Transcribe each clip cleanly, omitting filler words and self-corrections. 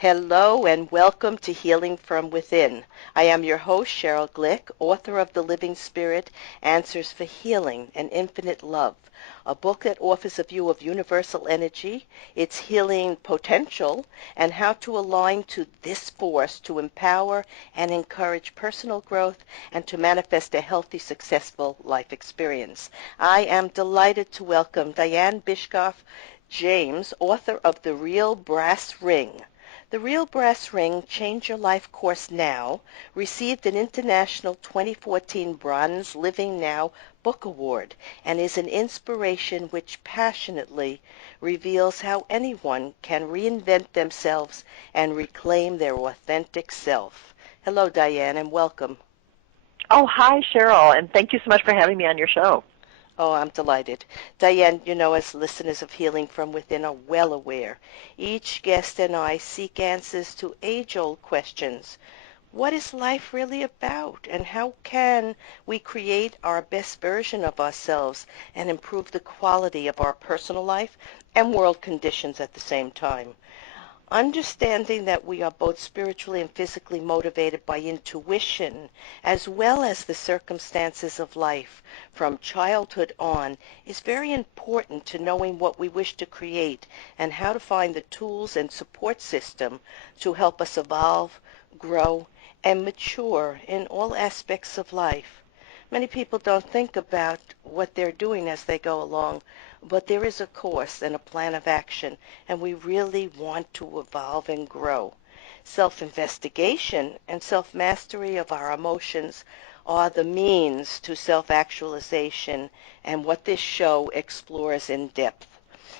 Hello and welcome to Healing from Within. I am your host, Sheryl Glick, author of The Living Spirit, Answers for Healing and Infinite Love, a book that offers a view of universal energy, its healing potential, and how to align to this force to empower and encourage personal growth and to manifest a healthy, successful life experience. I am delighted to welcome Dianne Bischoff James, author of The Real Brass Ring. The Real Brass Ring, Change Your Life Course Now, received an International 2014 Bronze Living Now Book Award and is an inspiration which passionately reveals how anyone can reinvent themselves and reclaim their authentic self. Hello, Dianne, and welcome. Oh, hi, Sheryl, and thank you so much for having me on your show. Oh, I'm delighted. Dianne, as listeners of Healing from Within are well aware, each guest and I seek answers to age-old questions. What is life really about, and how can we create our best version of ourselves and improve the quality of our personal life and world conditions at the same time? Understanding that we are both spiritually and physically motivated by intuition as well as the circumstances of life from childhood on is very important to knowing what we wish to create and how to find the tools and support system to help us evolve, grow, and mature in all aspects of life. Many people don't think about what they're doing as they go along, but there is a course and a plan of action, and we really want to evolve and grow. Self-investigation and self-mastery of our emotions are the means to self-actualization and what this show explores in depth.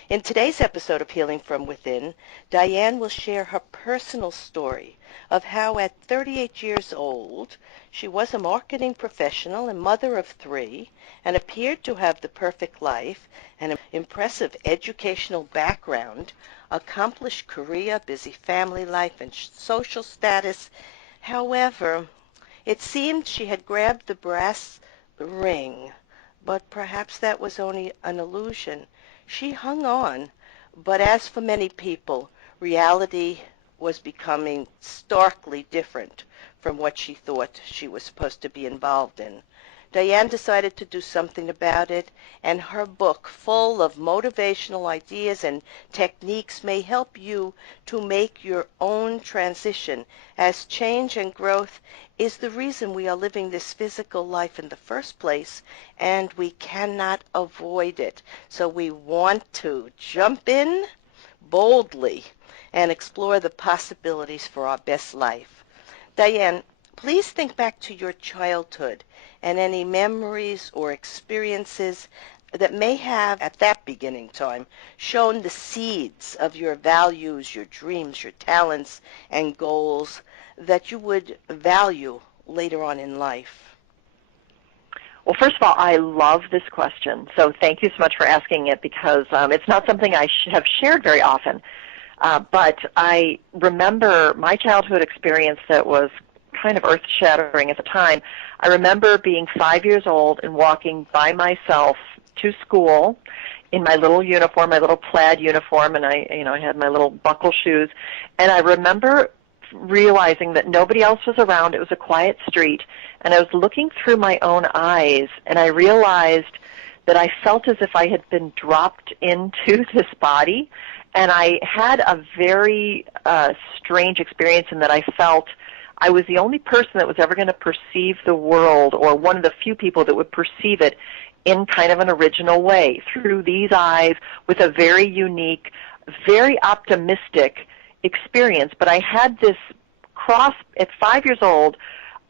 In today's episode of Healing from Within, Dianne will share her personal story of how at 38 years old she was a marketing professional and mother of three and appeared to have the perfect life, an impressive educational background, accomplished career, busy family life, and social status. However, it seemed she had grabbed the brass ring, but perhaps that was only an illusion. She hung on, but as for many people, reality was becoming starkly different from what she thought she was supposed to be involved in. Dianne decided to do something about it, and her book, full of motivational ideas and techniques, may help you to make your own transition, as change and growth is the reason we are living this physical life in the first place, and we cannot avoid it. So we want to jump in boldly and explore the possibilities for our best life. Dianne, please think back to your childhood and any memories or experiences that may have, at that beginning time, shown the seeds of your values, your dreams, your talents, and goals that you would value later on in life. Well, first of all, I love this question, so thank you so much for asking it because it's not something I have shared very often. But I remember my childhood experience that was kind of earth-shattering at the time. I remember being 5 years old and walking by myself to school in my little uniform, my little plaid uniform, and I had my little buckle shoes. And I remember realizing that nobody else was around. It was a quiet street, and I was looking through my own eyes, and I realized that I felt as if I had been dropped into this body, and I had a very strange experience in that I felt I was the only person that was ever going to perceive the world, or one of the few people that would perceive it in kind of an original way, through these eyes, with a very unique, very optimistic experience. But I had this cross at 5 years old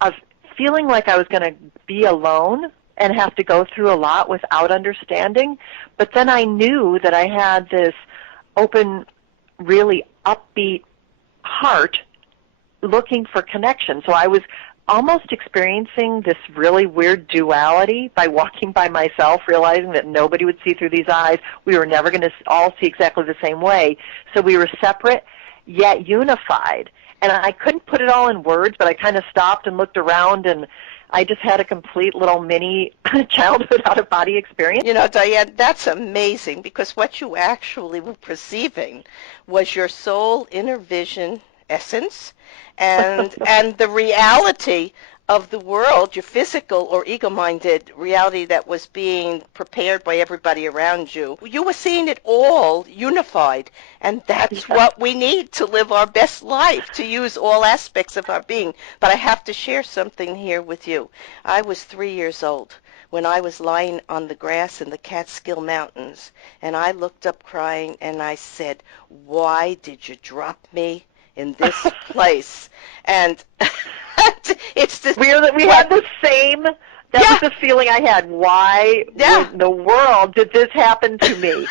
of feeling like I was going to be alone and have to go through a lot without understanding. But then I knew that I had this open, really upbeat heart looking for connection. So I was almost experiencing this really weird duality by walking by myself, realizing that nobody would see through these eyes. We were never going to all see exactly the same way. So we were separate yet unified. And I couldn't put it all in words, but I kind of stopped and looked around, and I just had a complete little mini childhood out-of-body experience. Dianne, that's amazing because what you actually were perceiving was your soul inner vision essence and the reality of the world, your physical or ego-minded reality that was being prepared by everybody around you. You were seeing it all unified, and that's Yeah. what we need to live our best life, to use all aspects of our being. But I have to share something here with you. I was 3 years old when I was lying on the grass in the Catskill Mountains, and I looked up crying, and I said, "Why did you drop me in this place?" And it's the We had the same. That yeah. was the feeling I had. Why in the world did this happen to me?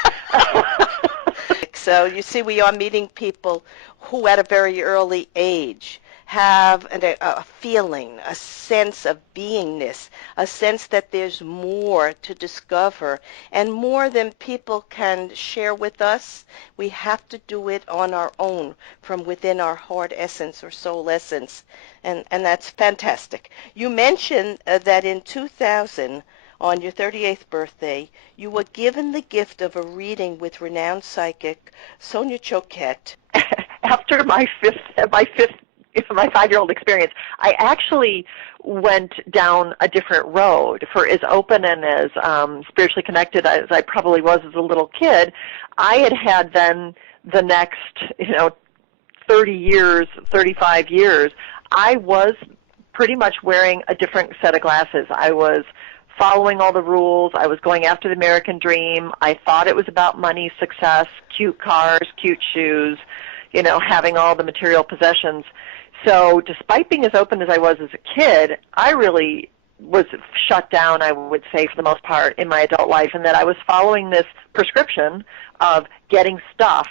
So you see, we are meeting people who at a very early age have a feeling, a sense of beingness, a sense that there's more to discover, and more than people can share with us. We have to do it on our own, from within our heart essence or soul essence, and that's fantastic. You mentioned that in 2000, on your 38th birthday, you were given the gift of a reading with renowned psychic Sonia Choquette. After my 5-year-old experience, I actually went down a different road. For as open and as spiritually connected as I probably was as a little kid, I had then the next, 30 years, 35 years, I was pretty much wearing a different set of glasses. I was following all the rules. I was going after the American dream. I thought it was about money, success, cute cars, cute shoes, having all the material possessions. So despite being as open as I was as a kid, I really was shut down, I would say, for the most part in my adult life, and that I was following this prescription of getting stuff.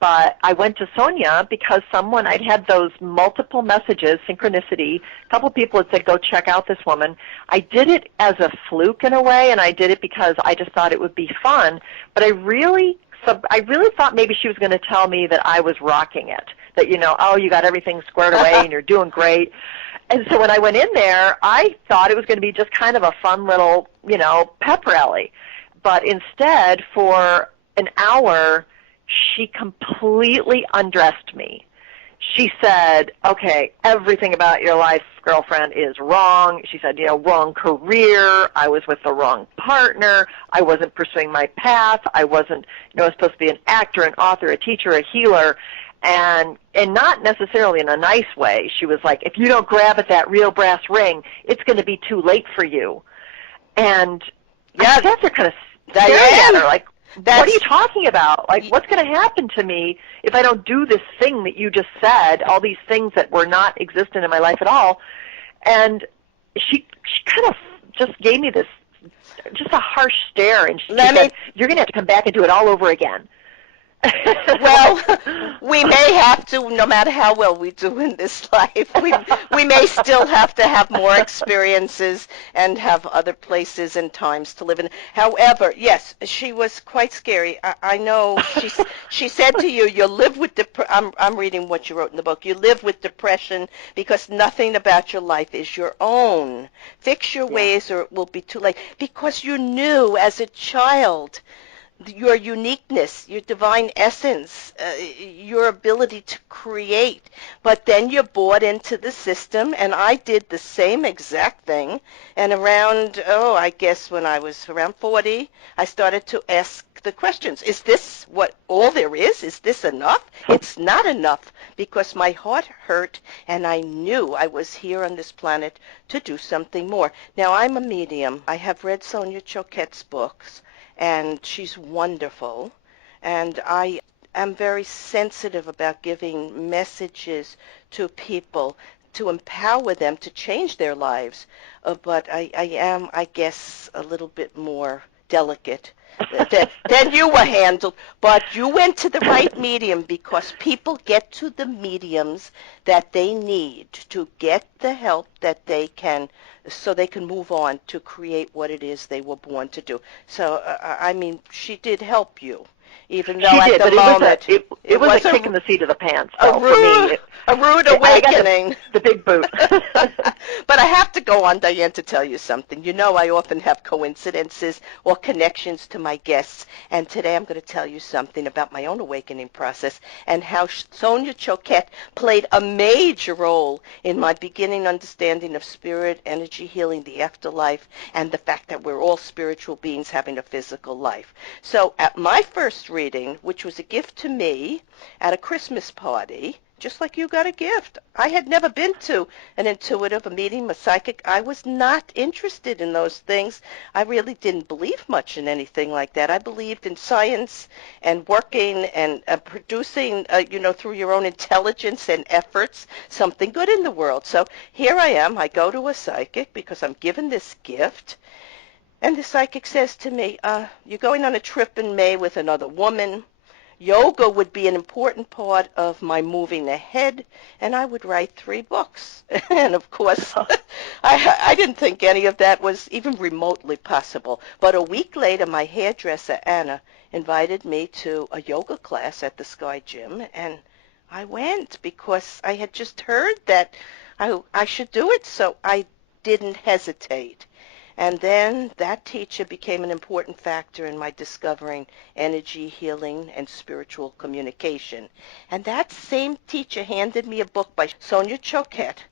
But I went to Sonia because I'd had those multiple messages, synchronicity. A couple of people had said, go check out this woman. I did it as a fluke in a way, and I did it because I just thought it would be fun. But I really thought maybe she was going to tell me that I was rocking it, that, you got everything squared away and you're doing great. And so when I went in there, I thought it was going to be just kind of a fun little, pep rally. But instead, for an hour, she completely undressed me. She said, okay, everything about your life, girlfriend, is wrong. She said, wrong career. I was with the wrong partner. I wasn't pursuing my path. I wasn't, I was supposed to be an actor, an author, a teacher, a healer, and not necessarily in a nice way. She was like, if you don't grab at that real brass ring, it's going to be too late for you. And I sat there kind of staring at her like, what are you talking about? Like, what's going to happen to me if I don't do this thing that you just said, all these things that were not existent in my life at all? And she kind of just gave me this, just a harsh stare, and she said, you're going to have to come back and do it all over again. Well, we may have to, no matter how well we do in this life, we may still have to have more experiences and have other places and times to live in. However, yes, she was quite scary. I know she said to you, you'll live with I'm reading what you wrote in the book. You live with depression because nothing about your life is your own. Fix your ways or it will be too late. Because you knew as a child your uniqueness, your divine essence, your ability to create. But then you're bought into the system, and I did the same exact thing. And around, I guess when I was around 40, I started to ask the questions. Is this what all there is? Is this enough? It's not enough, because my heart hurt, and I knew I was here on this planet to do something more. Now, I'm a medium. I have read Sonia Choquette's books, and she's wonderful, and I am very sensitive about giving messages to people to empower them to change their lives, but I am, I guess, a little bit more delicate than you were handled, but you went to the right medium because people get to the mediums that they need to get the help that they can, so they can move on to create what it is they were born to do. So, I mean, she did help you, even though she at did, the but moment it was a kick in the seat of the pants. So for me, A rude I got awakening. the big boot. But I have to go on, Diane, to tell you something. You know I often have coincidences or connections to my guests, and today I'm going to tell you something about my own awakening process and how Sonia Choquette played a major role in my beginning understanding of spirit, energy healing, the afterlife, and the fact that we're all spiritual beings having a physical life. So at my first reading, which was a gift to me at a Christmas party, just like you got a gift. I had never been to an intuitive, a medium, a psychic. I was not interested in those things. I really didn't believe much in anything like that. I believed in science and working and producing, through your own intelligence and efforts, something good in the world. So here I am. I go to a psychic because I'm given this gift. And the psychic says to me, you're going on a trip in May with another woman. Yoga would be an important part of my moving ahead, and I would write 3 books. And of course, I didn't think any of that was even remotely possible. But a week later, my hairdresser, Anna, invited me to a yoga class at the Sky Gym, and I went because I had just heard that I should do it, so I didn't hesitate. And then that teacher became an important factor in my discovering energy healing and spiritual communication. And that same teacher handed me a book by Sonia Choquette.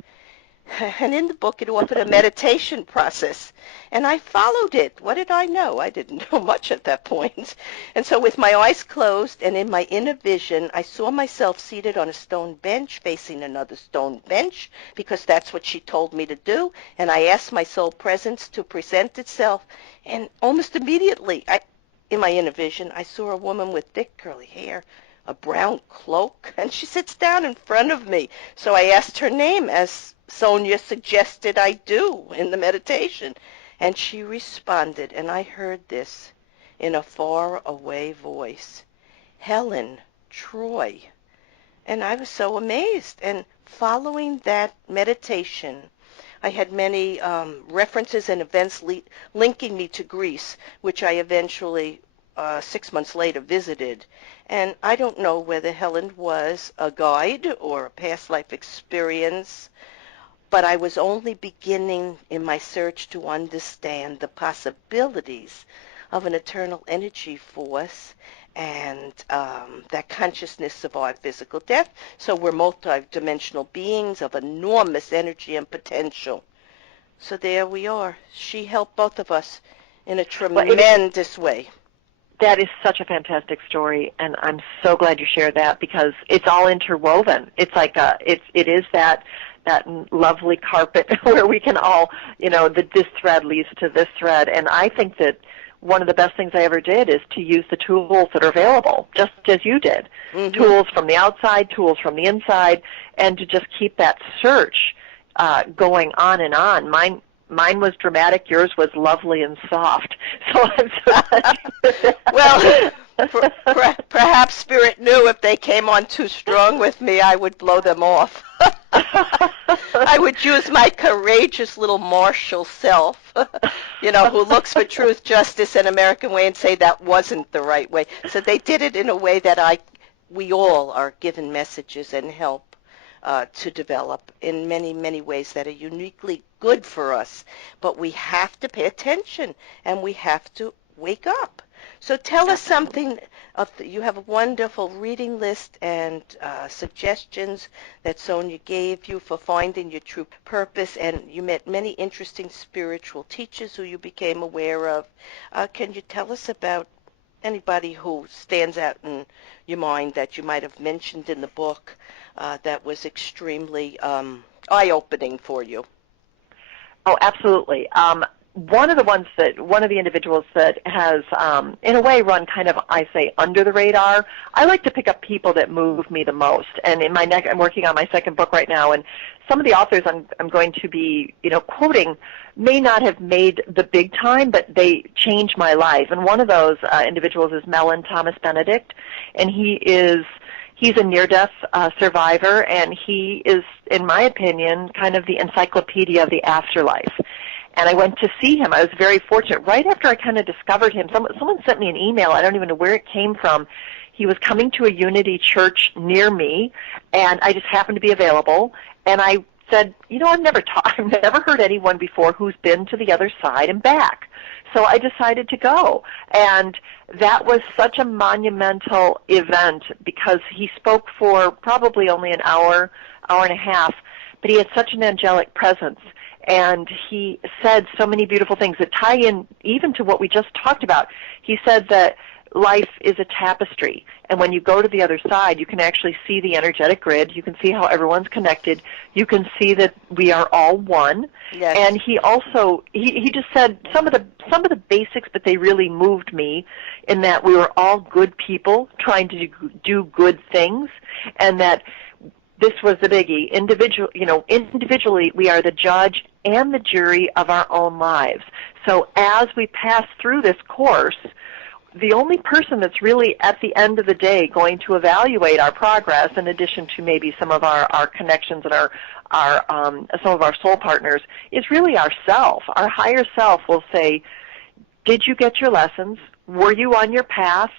And in the book, it offered a meditation process. And I followed it. What did I know? I didn't know much at that point. And so with my eyes closed and in my inner vision, I saw myself seated on a stone bench facing another stone bench because that's what she told me to do. And I asked my soul presence to present itself. And almost immediately, in my inner vision, I saw a woman with thick curly hair, a brown cloak, and she sits down in front of me. So I asked her name as Sonia suggested I do in the meditation. And she responded, and I heard this in a far-away voice, Helen Troy. And I was so amazed. And following that meditation, I had many references and events linking me to Greece, which I eventually 6 months later visited. And I don't know whether Helen was a guide or a past life experience, but I was only beginning in my search to understand the possibilities of an eternal energy force and that consciousness survived physical death. So we're multidimensional beings of enormous energy and potential. So there we are. She helped both of us in a tremendous way. That is such a fantastic story, and I'm so glad you shared that because it's all interwoven. It's like it is that lovely carpet where we can all, this thread leads to this thread. And I think that one of the best things I ever did is to use the tools that are available, just as you did. Mm-hmm. Tools from the outside, tools from the inside, and to just keep that search going on and on. Mine was dramatic. Yours was lovely and soft. So I'm so glad. Well, perhaps Spirit knew if they came on too strong with me, I would blow them off. I would use my courageous little martial self, who looks for truth, justice, and American way and say that wasn't the right way. So they did it in a way that we all are given messages and help to develop in many, many ways that are uniquely good for us. But we have to pay attention, and we have to wake up. So tell us something. You have a wonderful reading list and suggestions that Sonia gave you for finding your true purpose, and you met many interesting spiritual teachers who you became aware of. Can you tell us about anybody who stands out in your mind that you might have mentioned in the book that was extremely eye-opening for you? Oh, absolutely. One of the individuals that has, in a way, run kind of, I say, under the radar. I like to pick up people that move me the most. And I'm working on my second book right now, and some of the authors I'm going to be, quoting may not have made the big time, but they changed my life. And one of those individuals is Mellon Thomas Benedict, and he's a near-death survivor, and he is, in my opinion, kind of the encyclopedia of the afterlife. And I went to see him. I was very fortunate. Right after I kind of discovered him, someone sent me an email. I don't even know where it came from. He was coming to a Unity church near me, and I just happened to be available. And I said, I've never heard anyone before who's been to the other side and back. So I decided to go. And that was such a monumental event because he spoke for probably only an hour and a half, but he had such an angelic presence. And he said so many beautiful things that tie in even to what we just talked about. He said that life is a tapestry, and when you go to the other side, you can actually see the energetic grid. You can see how everyone's connected. You can see that we are all one. Yes. And he also he just said some of the basics, but they really moved me in that we were all good people trying to do good things, and that this was the biggie. Individually, we are the judge and the jury of our own lives. So as we pass through this course, the only person that's really at the end of the day going to evaluate our progress, in addition to maybe some of our connections and some of our soul partners, is really ourself. Our higher self will say, did you get your lessons? Were you on your path?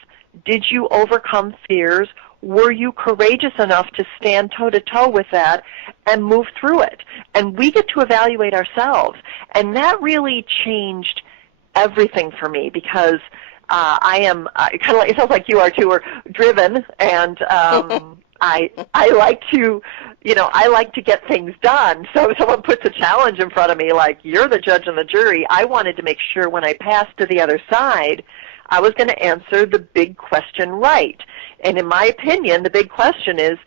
Did you overcome fears? Were you courageous enough to stand toe-to-toe with that and move through it? And we get to evaluate ourselves. And that really changed everything for me because I am kind of like, it sounds like you are too, or driven, and I like to, I like to get things done. So if someone puts a challenge in front of me, like you're the judge and the jury, I wanted to make sure when I passed to the other side, I was going to answer the big question right. And in my opinion, the big question is,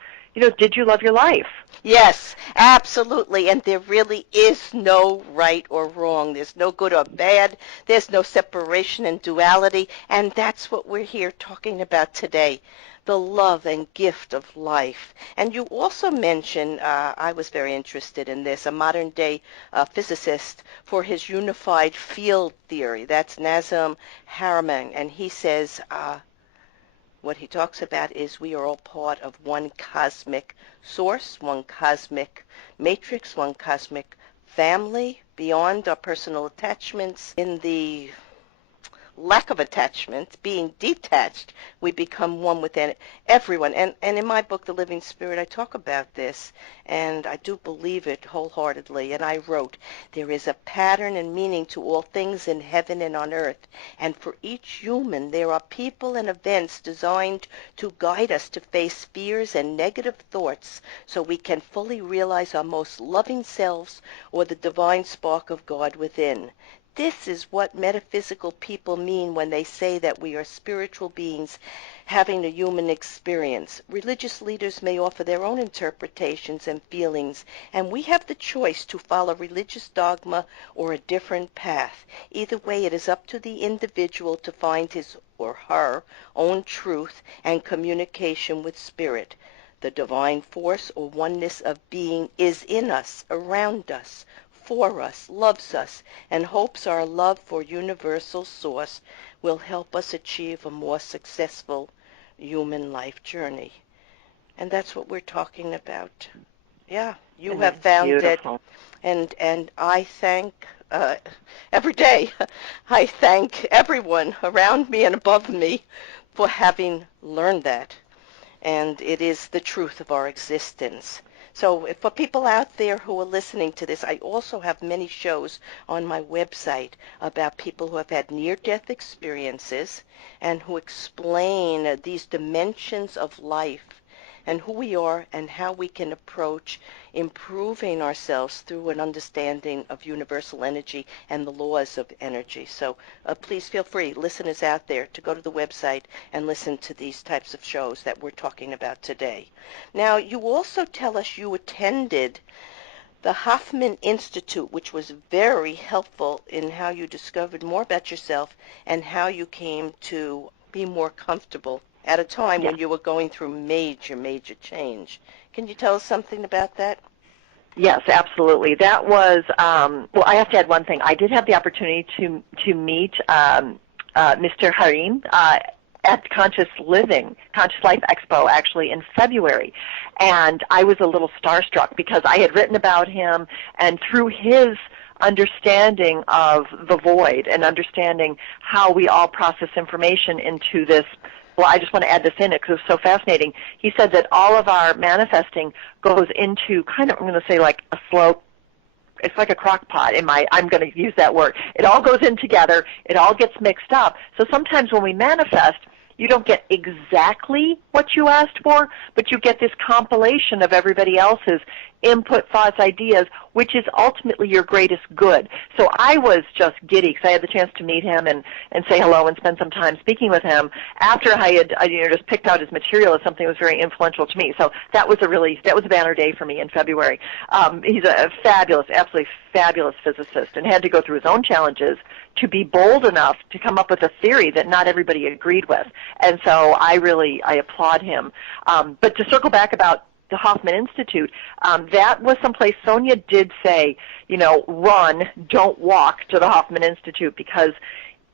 did you love your life? Yes, absolutely. And there really is no right or wrong. There's no good or bad. There's no separation and duality. And that's what we're here talking about today, the love and gift of life. And you also mentioned, I was very interested in this, a modern-day physicist for his unified field theory. That's Nazem Haramein. And he says, what he talks about is we are all part of one cosmic source, one cosmic matrix, one cosmic family. Beyond our personal attachments, in the lack of attachment, being detached, we become one with everyone. And in my book, The Living Spirit, I talk about this, and I do believe it wholeheartedly. And I wrote, there is a pattern and meaning to all things in heaven and on earth. And for each human, there are people and events designed to guide us to face fears and negative thoughts so we can fully realize our most loving selves or the divine spark of God within. This is what metaphysical people mean when they say that we are spiritual beings having a human experience. Religious leaders may offer their own interpretations and feelings, and we have the choice to follow religious dogma or a different path. Either way, it is up to the individual to find his or her own truth and communication with spirit. The divine force or oneness of being is in us, around us, for us, loves us, and hopes our love for universal source will help us achieve a more successful human life journey. And that's what we're talking about. Yeah, you have found beautiful. it, and I thank every day, I thank everyone around me and above me for having learned that. And it is the truth of our existence. So for people out there who are listening to this, I also have many shows on my website about people who have had near-death experiences and who explain these dimensions of life and who we are and how we can approach improving ourselves through an understanding of universal energy and the laws of energy. So please feel free, listeners out there, to go to the website and listen to these types of shows that we're talking about today. Now, you also tell us you attended the Hoffman Institute, which was very helpful in how you discovered more about yourself and how you came to be more comfortable at a time when you were going through major change. Can you tell us something about that? Yes, absolutely. That was, well, I have to add one thing. I did have the opportunity to meet Mr. Harim at Conscious Life Expo, actually, in February. And I was a little starstruck because I had written about him, and through his understanding of the void and understanding how we all process information into this well, I just want to add this in because it was so fascinating. He said that all of our manifesting goes into kind of, I'm going to say like a slow, it's like a crock pot I'm going to use that word. It all goes in together. It all gets mixed up. So sometimes when we manifest, you don't get exactly what you asked for, but you get this compilation of everybody else's input, thoughts, ideas, which is ultimately your greatest good. So I was just giddy because I had the chance to meet him and say hello and spend some time speaking with him after I had just picked out his material as something that was very influential to me. So that was a banner day for me in February. He's a fabulous, absolutely fabulous physicist and had to go through his own challenges to be bold enough to come up with a theory that not everybody agreed with. And so I applaud him. But to circle back about the Hoffman Institute, that was someplace Sonia did say, run, don't walk to the Hoffman Institute because,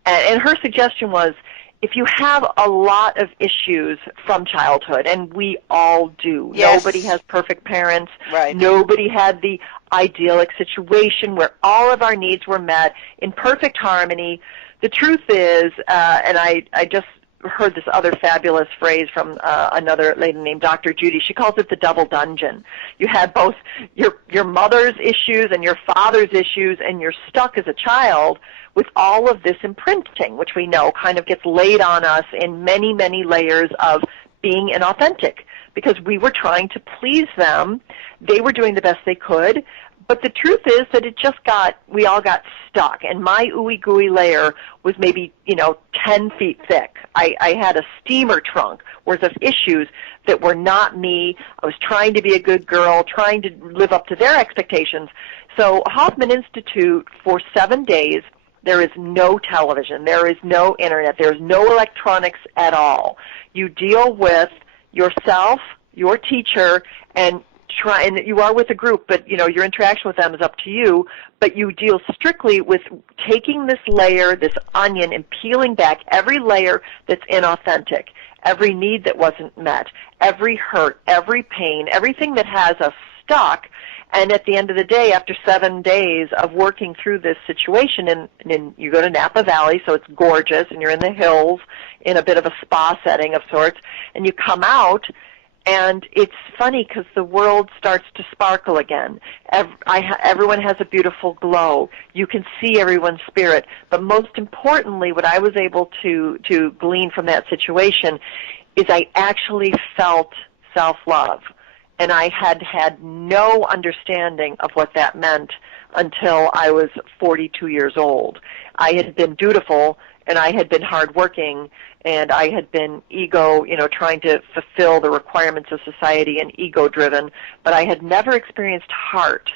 and her suggestion was, if you have a lot of issues from childhood, and we all do, yes. Nobody has perfect parents, right. Nobody had the idyllic situation where all of our needs were met in perfect harmony. The truth is, and I just heard this other fabulous phrase from another lady named Dr. Judy. She calls it the double dungeon. You had both your mother's issues and your father's issues, and you're stuck as a child with all of this imprinting, which we know kind of gets laid on us in many, many layers of being inauthentic because we were trying to please them. They were doing the best they could. But the truth is that we all got stuck, and my ooey gooey layer was maybe, 10 feet thick. I had a steamer trunk worth of issues that were not me. I was trying to be a good girl, trying to live up to their expectations. So Hoffman Institute, for 7 days, there is no television, there is no internet, there is no electronics at all. You deal with yourself, your teacher, and you are with a group, but your interaction with them is up to you, but you deal strictly with taking this layer, this onion, and peeling back every layer that's inauthentic, every need that wasn't met, every hurt, every pain, everything that has us stuck. And at the end of the day, after 7 days of working through this situation, and you go to Napa Valley, so it's gorgeous, and you're in the hills in a bit of a spa setting of sorts, and you come out, and it's funny because the world starts to sparkle again. Everyone has a beautiful glow. You can see everyone's spirit. But most importantly, what I was able to glean from that situation is I actually felt self-love. And I had no understanding of what that meant until I was 42 years old. I had been dutiful, and I had been hardworking, and I had been trying to fulfill the requirements of society and ego-driven, but I had never experienced heart,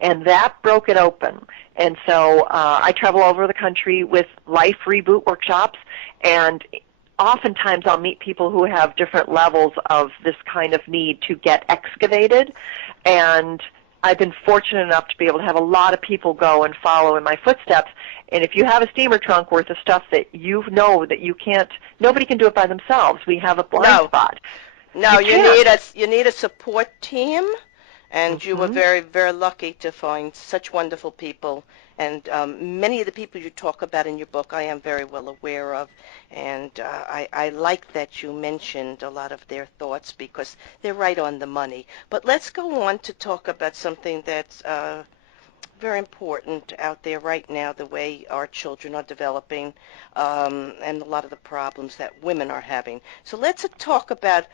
and that broke it open. And so I travel all over the country with life reboot workshops, and oftentimes I'll meet people who have different levels of this kind of need to get excavated, and I've been fortunate enough to be able to have a lot of people go and follow in my footsteps. And if you have a steamer trunk worth of stuff that you know that you can't, nobody can do it by themselves. We have a blind spot. No, you need a support team, and you were very, very lucky to find such wonderful people. And many of the people you talk about in your book I am very well aware of, and I like that you mentioned a lot of their thoughts because they're right on the money. But let's go on to talk about something that's very important out there right now, the way our children are developing and a lot of the problems that women are having. So let's talk about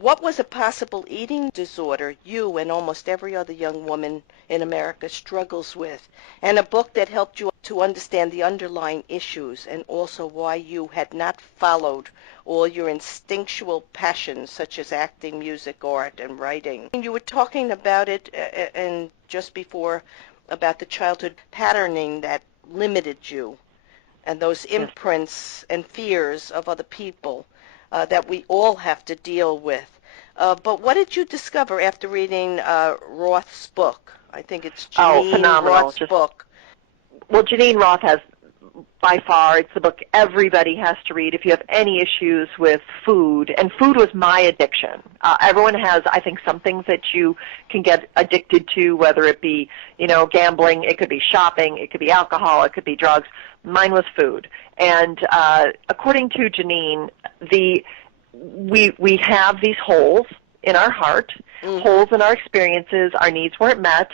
what was a possible eating disorder you and almost every other young woman in America struggles with, and a book that helped you to understand the underlying issues and also why you had not followed all your instinctual passions such as acting, music, art, and writing. You were talking about it and just before about the childhood patterning that limited you and those imprints and fears of other people that we all have to deal with. But what did you discover after reading Roth's book? I think it's Janine Roth's book. Well, Janine Roth has by far. It's the book everybody has to read if you have any issues with food. And food was my addiction. Everyone has, I think, some things that you can get addicted to, whether it be, gambling, it could be shopping, it could be alcohol, it could be drugs. Mine was food. And according to Janine, we have these holes in our heart, holes in our experiences, our needs weren't met,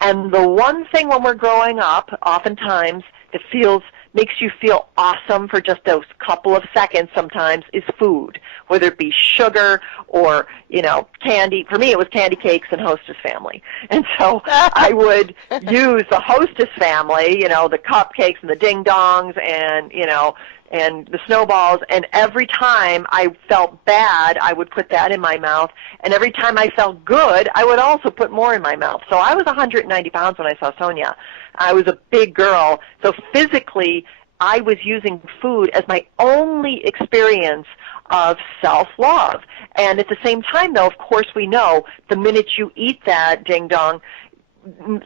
and the one thing when we're growing up, oftentimes, that makes you feel awesome for just those couple of seconds sometimes is food, whether it be sugar or, candy. For me, it was candy cakes and Hostess family. And so I would use the Hostess family, the cupcakes and the ding-dongs and the snowballs, and every time I felt bad, I would put that in my mouth, and every time I felt good, I would also put more in my mouth. So I was 190 pounds when I saw Sonia. I was a big girl, so physically I was using food as my only experience of self-love. And at the same time, though, of course we know the minute you eat that ding-dong,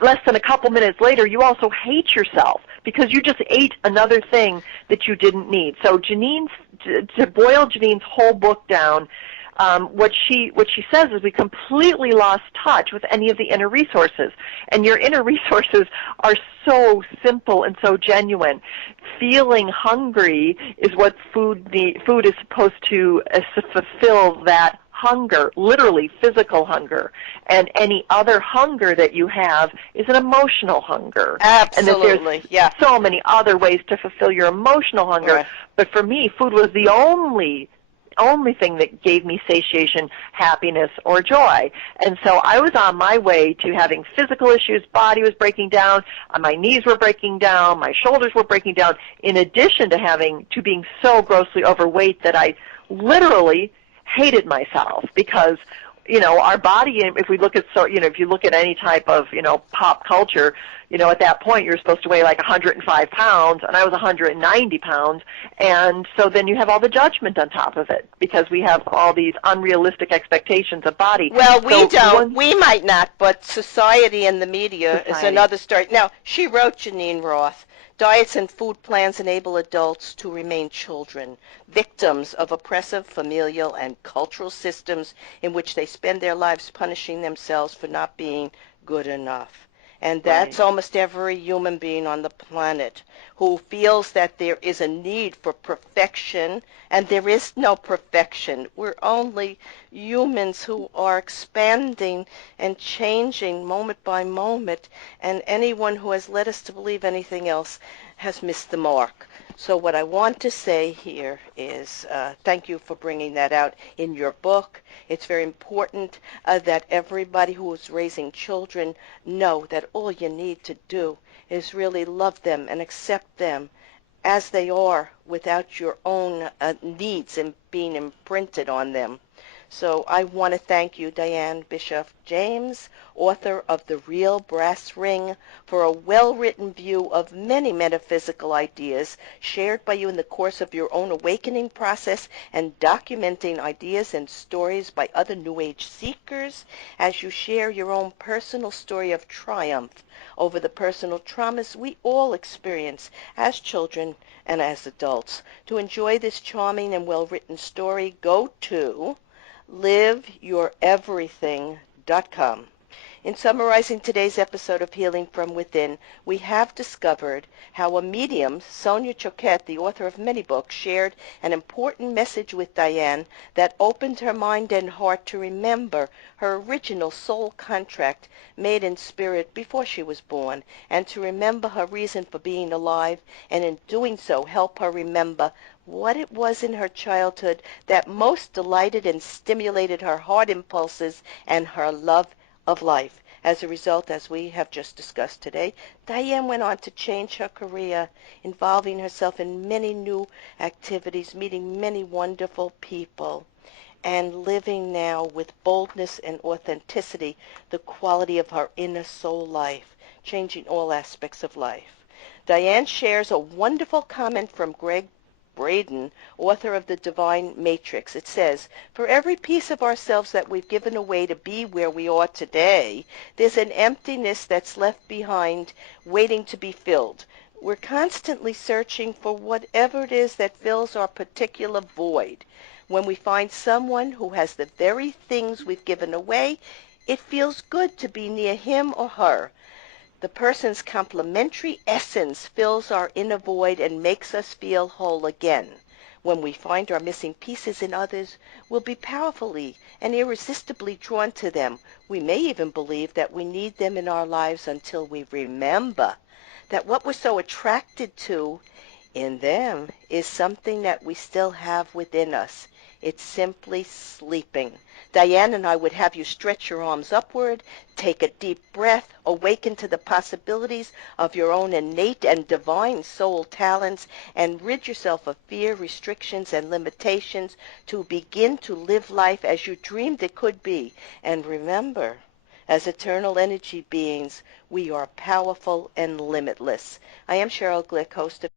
less than a couple minutes later, you also hate yourself because you just ate another thing that you didn't need. So to boil Janine's whole book down, what she says is we completely lost touch with any of the inner resources. And your inner resources are so simple and so genuine. Feeling hungry is what food is supposed to fulfill that hunger, literally physical hunger, and any other hunger that you have is an emotional hunger. Absolutely, and there's so many other ways to fulfill your emotional hunger. Right. But for me, food was the only thing that gave me satiation, happiness, or joy. And so I was on my way to having physical issues. Body was breaking down, my knees were breaking down, my shoulders were breaking down, in addition to being so grossly overweight that I literally hated myself because, our body, if we look at, if you look at any type of, pop culture, at that point you're supposed to weigh like 105 pounds, and I was 190 pounds, and so then you have all the judgment on top of it because we have all these unrealistic expectations of body. Well, we don't. We might not, but society and the media is another story. Now, she wrote, Janine Roth, diets and food plans enable adults to remain children, victims of oppressive familial and cultural systems in which they spend their lives punishing themselves for not being good enough. And that's almost every human being on the planet who feels that there is a need for perfection, and there is no perfection. We're only humans who are expanding and changing moment by moment, and anyone who has led us to believe anything else has missed the mark. So what I want to say here is thank you for bringing that out in your book. It's very important that everybody who is raising children know that all you need to do is really love them and accept them as they are without your own needs and being imprinted on them. So I want to thank you, Dianne Bischoff James, author of The Real Brass Ring, for a well-written view of many metaphysical ideas shared by you in the course of your own awakening process and documenting ideas and stories by other New Age seekers as you share your own personal story of triumph over the personal traumas we all experience as children and as adults. To enjoy this charming and well-written story, go to liveyoureverything.com. In summarizing today's episode of Healing from Within, we have discovered how a medium, Sonia Choquette, the author of many books, shared an important message with Dianne that opened her mind and heart to remember her original soul contract made in spirit before she was born, and to remember her reason for being alive, and in doing so help her remember what it was in her childhood that most delighted and stimulated her heart impulses and her love of life. As a result, as we have just discussed today, Dianne went on to change her career, involving herself in many new activities, meeting many wonderful people, and living now with boldness and authenticity the quality of her inner soul life, changing all aspects of life. Dianne shares a wonderful comment from Greg Braden, author of The Divine Matrix. It says, for every piece of ourselves that we've given away to be where we are today, there's an emptiness that's left behind waiting to be filled. We're constantly searching for whatever it is that fills our particular void. When we find someone who has the very things we've given away, it feels good to be near him or her. The person's complementary essence fills our inner void and makes us feel whole again. When we find our missing pieces in others, we'll be powerfully and irresistibly drawn to them. We may even believe that we need them in our lives until we remember that what we're so attracted to in them is something that we still have within us. It's simply sleeping. Dianne and I would have you stretch your arms upward, take a deep breath, awaken to the possibilities of your own innate and divine soul talents, and rid yourself of fear, restrictions, and limitations to begin to live life as you dreamed it could be. And remember, as eternal energy beings, we are powerful and limitless. I am Sheryl Glick, host of